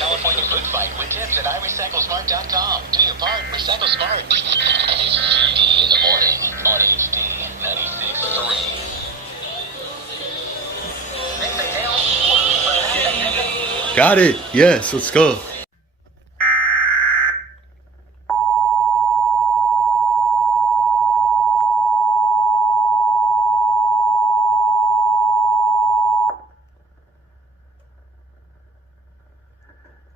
California Food Fight with tips at iRecycleSmart.com. Do your part, recycle smart. It's GD in the morning on HD 96.3. Got it. Yes, let's go.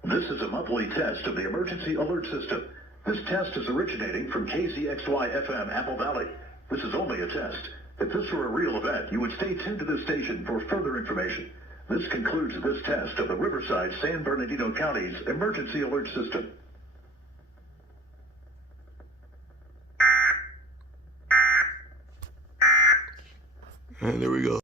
This is a monthly test of the emergency alert system. This test is originating from KZXY-FM, Apple Valley. This is only a test. If this were a real event, you would stay tuned to this station for further information. This concludes this test of the Riverside, San Bernardino County's emergency alert system. And there we go.